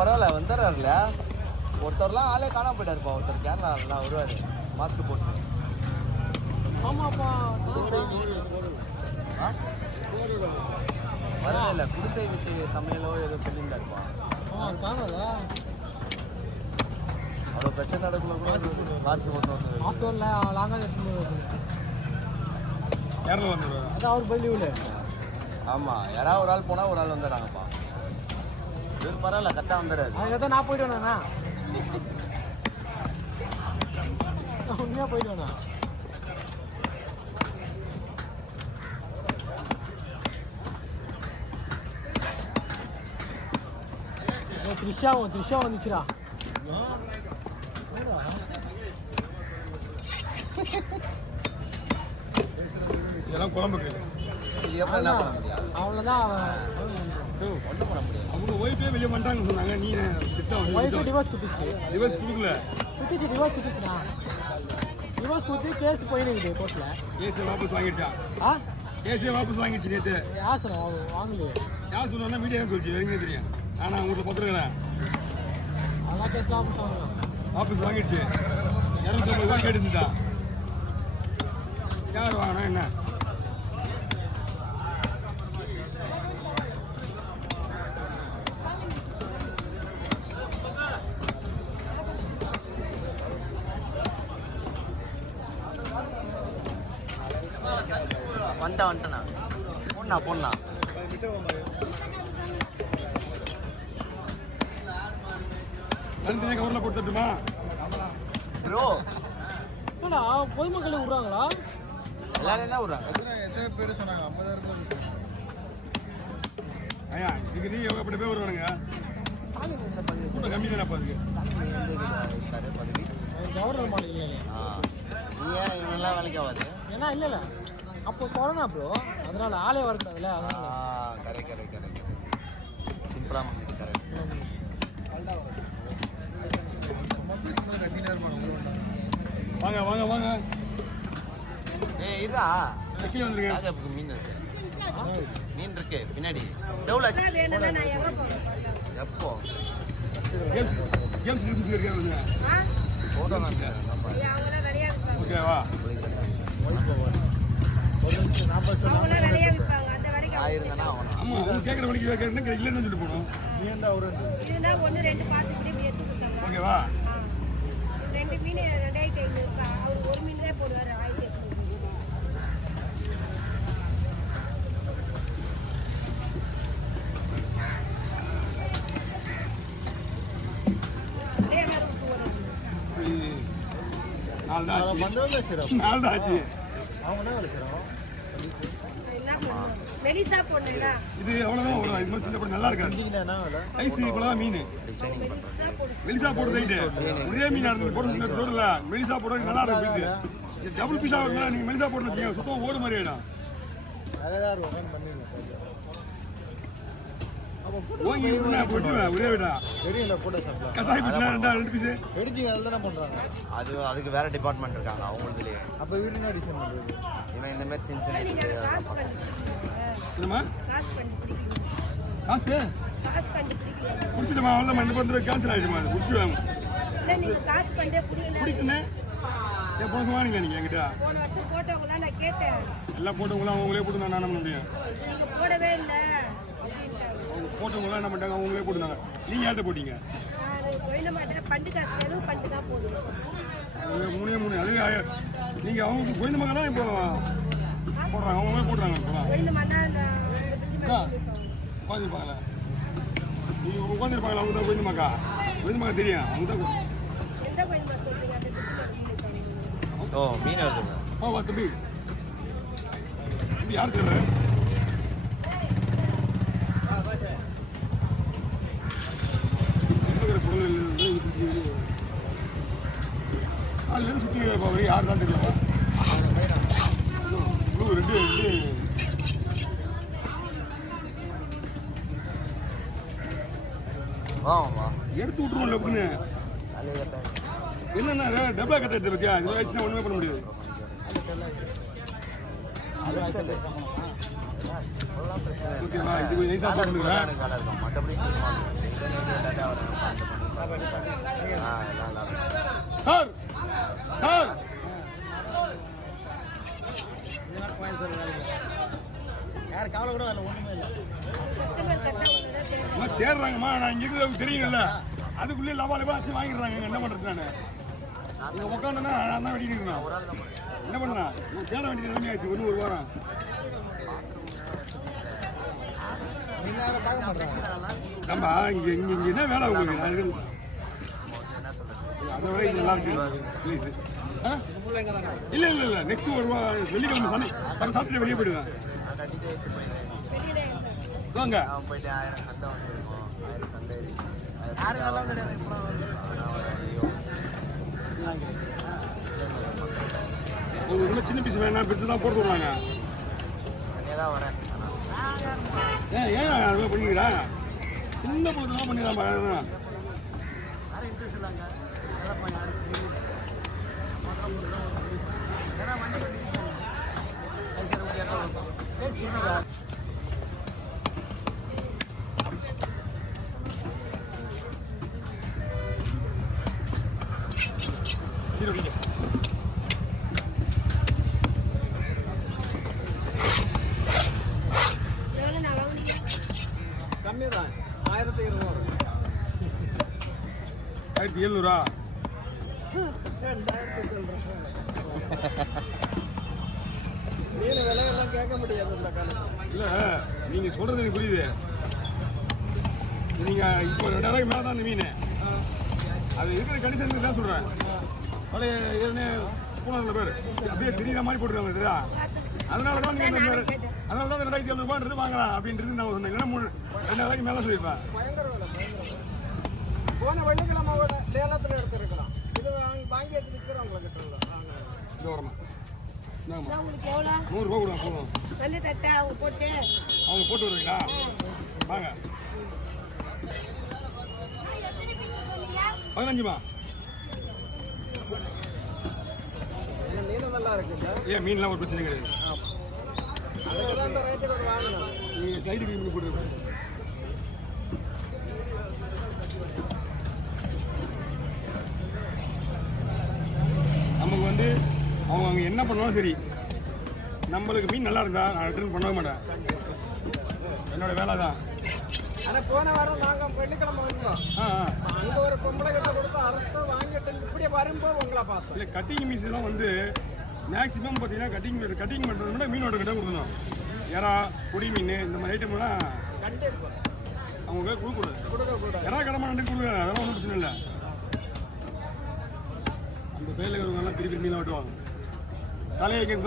பரவாயில்ல வந்துடுறாருல. ஒருத்தர்லாம் ஆளே காணாம போயிட்டாருப்பா. ஒருத்தர் கேரளாலாம் வருவாரு மாஸ்க் போட்டு. வரவே இல்லை. குடிசை வீட்டு சமையலோ ஏதோ சொல்லியிருந்தாருப்பா. அவ்வளோ பிரச்சனை நடக்கல கூட மாஸ்க் போட்டு வந்து. ஆமாம், யாராவது ஒரு ஆள் போனால் ஒரு ஆள் வந்துடுறாங்கப்பா. இது பரவாயில்ல, கரெக்டாக வந்துடுறாரு. நான் போயிட்டு வேணா உண்மையாக போயிட்டு வேணா. த்ரிஷா வந்துச்சுடா. இதெல்லாம் குழம்புக்கு அவ்வளோதான். அவங்க ஒய்ஃபே வெளியே பண்ணிட்டாங்கன்னு சொன்னாங்க. நீ டிவோர்ஸ் குத்துச்சு. டிவோர்ஸ் கொடுக்கல. டிவோர்ஸ் குத்துச்சுண்ணா. டிவோர்ஸ் குத்து கேஸ் போயிருக்குது கோர்ட்டில். கேஸை வாபஸ் வாங்கிடுச்சா? கேஸே வாபஸ் வாங்கிடுச்சு நேற்று. யார் சொன்னா வாங்கலையே? யார் சொன்னா மீடியா சொல்லிச்சு. வரைக்கும் தெரியும். ஆனால் உங்களுக்கு பார்த்துருக்கேன். அதெல்லாம் கேஸ்லாம் வாபஸ் வாங்கிடுச்சு. 250 ரூபா கேட்டுச்சுட்டா. யார் வாங்கினா என்ன? வந்துட்டேண்ணா. பொண்ணா தனித்தனியாக கவரில் போட்டுட்டுமா ப்ரோ? பொதுமக்களை விடுறாங்களா? எல்லாரையும் தான் விடுறாங்க. எத்தனை பேர் சொன்னாங்க? 50,000 ஐயா இதுக்கு நீ எப்படி பேர் வருவானுங்க? கூட்டம் கம்மி தானே அதுக்கு. கவர்னர் மாநில ஏன் இவங்கெல்லாம் வேலைக்கு ஆகாது? ஏன்னா இல்லை அப்போ கொரோனா ப்ரோ, அதனால ஆளே வரக்கூடாதுல்ல. கரெக்ட் சிம்பிளாக முடியுது. கரெக்ட். வாங்க வாங்க வாங்க. இதா கீழே வந்துருங்க. மீன் இருக்கு பின்னாடி. செவ்ல எப்போ கேம்ஸ் ஓகேவா? ஆயிருந்தா ஆமா, அவங்க கேட்குற வழிக்கு கேட்கறேன்னு இல்லைன்னு சொல்லிட்டு போகணும். நீ இருந்தா ஒரு ஓகேவா? 2 மீன் 2500. அவர் ஒரு மீன் தான் போடுவார். 1800. நாலு தான் ஆச்சு. இது எவ்வளோதான் வரும்? இது மாதிரி சின்ன படம் நல்லா இருக்காது. ஐஸ் இவ்வளோதான் மீன். மெலிசா போடுறது ரைட்டு. ஒரே மீனாக இருந்து போடுறது சொல்லல. மெலிசா போடுறது நல்லா இருக்கும் பீஸு. டபுள் பீஸாக இருக்குல்ல, நீங்கள் மெலிசா போடுறது சுத்தம் ஓடு மாதிரி ஆகிடும். ஓங்கி போட்டுவேன் ஒரே விடா. கட்டாய் பீஸ்னா 2 பீஸு எடிட்டிங் அதில் தானே பண்ணுறாங்க. அதுக்கு வேற டிபார்ட்மெண்ட் இருக்காங்க அவங்களுக்குலேயே. அப்போ வீடு என்ன டிசைன் பண்ணுறது? இவன் இந்த மாதிரி சின்ன என்னம்மா காசு குடிச்சிட்டுமா? அவ்வளோதான். இந்த பத்து ரூபா கேன்சல் ஆகிடுமா? அது குடிச்சுடுவாங்க. பிடிக்குண்ணே. போன வருஷம் வாங்கிங்க நீங்கள் என்கிட்ட. எல்லாம் போட்டவங்களாம் அவங்களே போட்டு நான் என்ன பண்ண முடியும்? அவங்க போட்டவங்களாம் என்ன பண்ணிட்டாங்க? அவங்களே போட்டுருந்தாங்க. நீங்கள் யார்கிட்ட போட்டீங்க? 3 அதுவே நீங்கள் அவங்க கோயந்த மகனா இப்போ போடுறாங்க. அவங்களே போடுறாங்க. இப்போலாம் உட்காந்துருப்பாங்களா நீ உட்காந்துருப்பாங்களா அவங்க தான் கோயிந்தமாக்கா கோயிந்தமாக்கா தெரியும் அவங்க தான் எந்த கோயில்மா சொல்றீங்க அந்த திட்டு ஓ மீன் வருதுங்க வா தம்பி தம்பி யார் தெரியல அதுலேருந்து சுற்றி வரை யார் தான் தெரியல ரெண்டு வாமா எடுத்து விட்டுருவோம்ல அப்படின்னு என்னென்ன டபுளா கட்ட எடுத்து பத்தியா இது வச்சுன்னா ஒன்றுமே பண்ண முடியாது ஓகேவா இது கொஞ்சம் நைஸாக போட்டுருக்கேன் மற்றபடி சார் சார் யார் கவலை கூட இல்லை ஒன்றுமே இல்லை கஸ்டமர் கரெக்டாக ஒன்று தான் பேசுறேன் தேடுறாங்கம்மா நான் இங்கே இருக்கிறது தெரியுங்கல்ல அதுக்குள்ளேயே லவாலவா வச்சு வாங்கிடுறாங்க என்ன பண்ணுறது நான் இங்கே உட்காந்துன்னா நான் தான் வெட்டிட்டு இருக்கணும் என்ன பண்ணா தேட வேண்டிய நிலைமை ஆச்சு ஒரு வாரம் நீங்கள் யாரை பார்க்க மாட்டேறாங்க நம்ம இங்கே இங்கே இங்கே என்ன வேலை உங்களுக்கு நான் இருக்கு அதை விட இது நல்லா இருக்கு ப்ளீஸ் ஆ ஃபுல்லாக எங்கே தானே இல்லை இல்லை இல்லை நெக்ஸ்ட் ஒரு வெள்ளிக்கிழமை சண்டை சாப்பிட்டு வெளியே போயிடுவேன் கட்டிட்டு எடுத்து போயிருந்தேன் வெளியில இருந்தா வாங்க அவன் போயிட்டு 1000 சண்டை வந்துருக்கோம் 1000 சண்டை யாரும் நல்லா கிடையாது இப்போ ஒரு ரொம்ப சின்ன பீஸ் வேணா பெருசு தான் போட்டு விடுவாங்க தனியாக தான் வரேன் ஏன் அது பண்ணிக்கிறா சின்ன பொருள் பண்ணிடலாம் யாரும் இன்ட்ரெஸ்ட் இல்லைங்க அதெல்லாம் யாரும் ஏன்னா வண்டி கட்டி எவ்வளோ நான் வாங்கினீங்க கம்மி தான் 1200 1700 மீன் விலையெல்லாம் கேட்க முடியாது இந்த காலத்தில் இல்லை நீங்கள் சொல்கிறது எனக்கு புரியுது நீங்கள் இப்போ 2000 மேலே தான் அந்த மீன் அது இருக்கிற கண்டிஷனுக்கு தான் சொல்கிறேன் பழைய ஏற்கனவே பூனாவில் பேர் அப்படியே தெரியுற மாதிரி போட்டுருக்காங்க சரியா அதனால தான் நீங்கள் அதனால தான் 2700 வாங்கலாம் அப்படின்றது நான் சொன்னேன் இல்லைன்னா 2000 மேலே சொல்லியிருப்பேன் பயங்கர விலை போன வெள்ளிக்கிழமை லேலத்தில் எடுத்துருக்கலாம் இது வாங்கி எடுத்து விற்கிறவங்களை கிட்ட இந்த வரமா இந்தாங்கம்மா நான் உங்களுக்கு எவ்வளோ 100 ரூபா கொடுங்க போதும் வந்து தட்டா அவங்க போட்டு அவங்க போட்டு வருவீங்களா வாங்க 15மா மீனும் நல்லா இருக்குங்க ஏன் மீன்லாம் ஒரு பிரச்சனை கிடையாது அதுக்கு தான் இந்த ரேட்டு வாங்கணும் நீங்கள் சைடுக்கு மீன் போட்டு நமக்கு வந்து அவங்க அங்கே என்ன பண்ணுவாலும் சரி நம்மளுக்கு மீன் நல்லா இருந்தா நான் ரிட்டர்ன் பண்ணவே மாட்டேன் என்னோட வேலை தான் ஆனால் போன வாரம் நாங்கள் வெள்ளிக்கிழமை வந்தோம் ஆ அங்கே ஒரு பொம்பளை கிட்ட கொடுத்து அறுத்து வாங்கிட்டு இப்படி வரும்போது உங்களை பார்த்தோம் இல்லை கட்டிங் மீன்ஸ் எல்லாம் வந்து மேக்ஸிமம் பார்த்தீங்கன்னா கட்டிங் பண்ணுறது விட மீனோட கிட்ட கொடுக்கணும் எறா பொடி மீன் இந்த மாதிரி ஐட்டம்லாம் கண்டிப்பாக அவங்க கொடுக்கக்கூடாது கொடுக்கக்கூடாது எறா கடமை கொடுக்குறாங்க அதெல்லாம் ஒன்றும் பிரச்சனை இல்லை அந்த பேரில் இருக்கிறவங்கலாம் திருப்பி மீன் வெட்டுவாங்க தலையை கேட்க